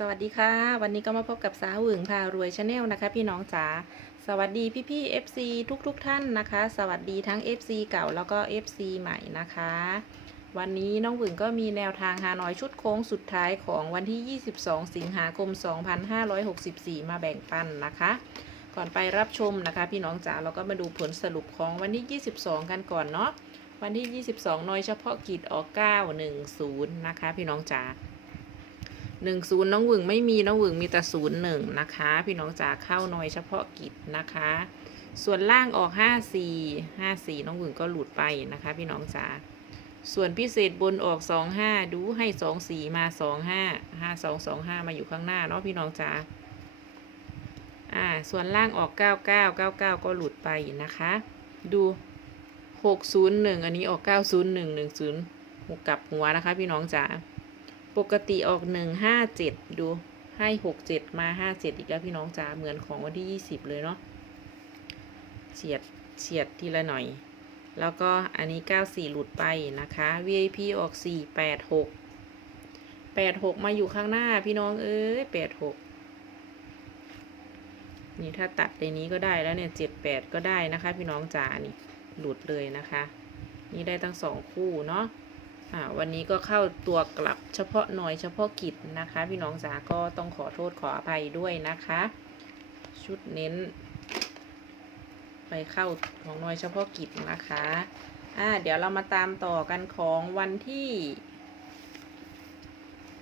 สวัสดีค่ะ วันนี้ก็มาพบกับสาวหวึงพารวยชาแนลนะคะ พี่น้องจ๋าสวัสดีพี่พี่ FC ทุกทุกท่านนะคะ สวัสดีทั้ง FC เก่าแล้วก็ FC ใหม่นะคะ วันนี้น้องหวึงก็มีแนวทางฮานอยชุดโค้งสุดท้ายของวันที่ 22 สิงหาคม 2564 มาแบ่งปันนะคะ ก่อนไปรับชมนะคะ พี่น้องจ๋าเราก็มาดูผลสรุปของวันที่ 22 กันก่อนเนาะวันที่ 22น้อยเฉพาะกิจออก910 นะคะ พี่น้องจ๋า หนึ่งศูนย์น้องหวึงไม่มีน้องหวึงมีแต่ศูนย์หนึ่งนะคะ พี่น้องจ๋าเข้าหน่อยเฉพาะกิจนะคะ ส่วนล่างออกห้าสี่ห้าสี่น้องหวึงก็หลุดไปนะคะ พี่น้องจ๋าส่วนพิเศษบนออกสองห้าดูให้สองสี่มาสองห้าห้าสองสองห้ามาอยู่ข้างหน้าเนาะพี่น้องจ๋าอ่าส่วนล่างออกเก้าเก้าเก้าเก้าก็หลุดไปนะคะ ดูหกศูนย์หนึ่งอันนี้ออกเก้าศูนย์หนึ่งหนึ่งศูนย์หกกลับหัวนะคะ พี่น้องจ๋า ปกติออกหนึ่งห้าเจ็ดดูให้หกเจ็ดมาห้าเจ็ดอีกแล้วพี่น้องจ๋าเหมือนของวันที่ยี่สิบเลยเนาะเฉียดเฉียดทีละหน่อย แล้วก็อันนี้เก้าสี่หลุดไปนะคะ VIP ออกสี่แปดหกแปดหกมาอยู่ข้างหน้าพี่น้องเอ้ยแปดหกนี่ถ้าตัดในนี้ก็ได้แล้วเนี่ยเจ็ดแปดก็ได้นะคะ พี่น้องจ๋านี่หลุดเลยนะคะ นี่ได้ตั้งสองคู่เนาะ วันนี้ก็เข้าตัวกลับเฉพาะหน่วยเฉพาะกิจนะคะ พี่น้องจ๋าก็ต้องขอโทษขออภัยด้วยนะคะ ชุดเน้น ไปเข้าของหน่วยเฉพาะกิจนะคะอ่าเดี๋ยวเรามาตามต่อกันของวันที่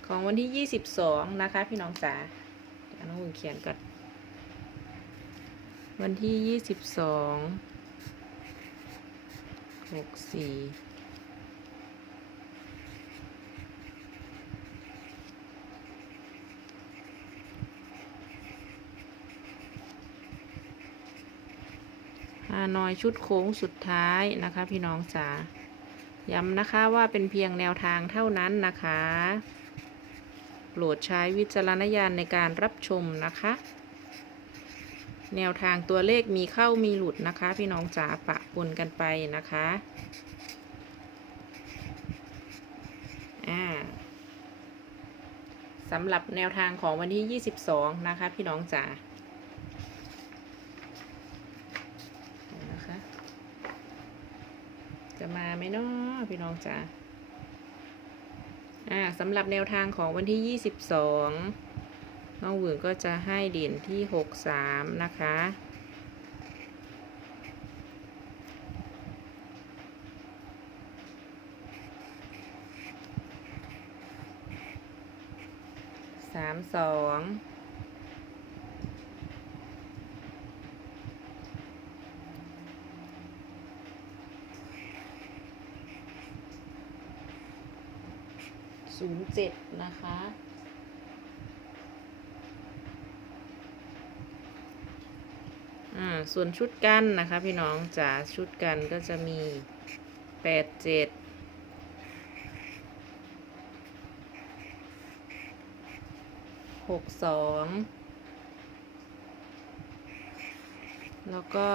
ของวันที่ 22 นะคะ พี่น้องจ๋าเดี๋ยวน้องอุ่นเขียนก่อนวันที่ 22 64านอยชุดโค้งสุดท้ายนะคะ พี่น้องจ๋าย้ำนะคะว่าเป็นเพียงแนวทางเท่านั้นนะคะโปรดใช้วิจารณญาณในการรับชมนะคะ แนวทางตัวเลขมีเข้ามีหลุดนะคะ พี่น้องจ๋าปะปนกันไปนะคะอ่าสำหรับแนวทางของวันที่ 22 นะคะ พี่น้องจ๋า นะคะ จะมาไหมเนาะพี่น้องจ๋าอ่าสำหรับแนวทางของวันที่ 22น้องหวือก็จะให้เด่นที่ 63 นะคะ สามสอง ศูนย์เจ็ดนะคะ อ่า ส่วนชุดกันนะคะ พี่น้องจ๋าชุดกันก็จะมีแปดเจ็ดหกสองแล้วก็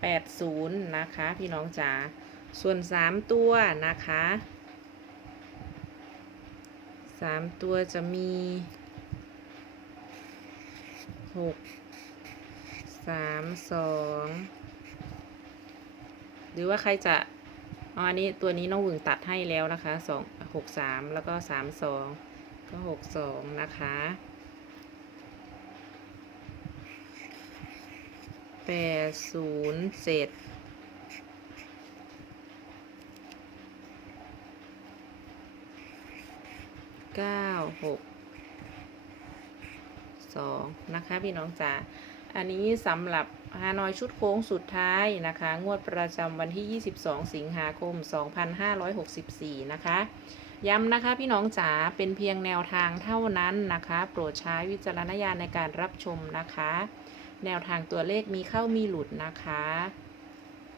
แปดศูนย์นะคะ พี่น้องจ๋าส่วนสามตัวนะคะ สามตัวจะมีหกสามสองหรือว่าใครจะอ๋ออันนี้ตัวนี้น้องหวึงตัดให้แล้วนะคะสองหกสามแล้วก็สามสองก็หกสองนะคะแปดศูนย์เจ็ด เก้าหกสองนะคะ พี่น้องจ๋าอันนี้สำหรับฮานอยชุดโค้งสุดท้ายนะคะ งวดประจำวันที่ 22 สิงหาคม 2564 นะคะ ย้ำนะคะพี่น้องจ๋าเป็นเพียงแนวทางเท่านั้นนะคะ โปรดใช้วิจารณญาณในการรับชมนะคะ แนวทางตัวเลขมีเข้ามีหลุดนะคะ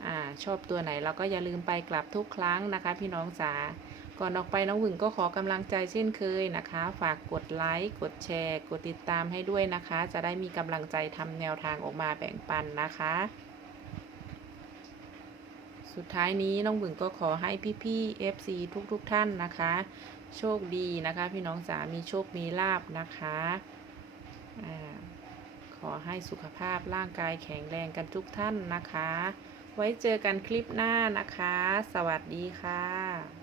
อ่าชอบตัวไหนเราก็อย่าลืมไปกลับทุกครั้งนะคะ พี่น้องจ๋า ก่อนออกไปน้องหวึงก็ขอกำลังใจเช่นเคยนะคะ ฝากกดไลค์กดแชร์ กดติดตามให้ด้วยนะคะ จะได้มีกำลังใจทำแนวทางออกมาแบ่งปันนะคะ สุดท้ายนี้น้องหวึงก็ขอให้พี่ๆ FC ทุกๆทท่านนะคะ โชคดีนะคะ พี่น้องจ๋ามีโชคมีลาบนะคะอาขอให้สุขภาพร่างกายแข็งแรงกันทุกท่านนะคะ ไว้เจอกันคลิปหน้านะคะ สวัสดีค่ะ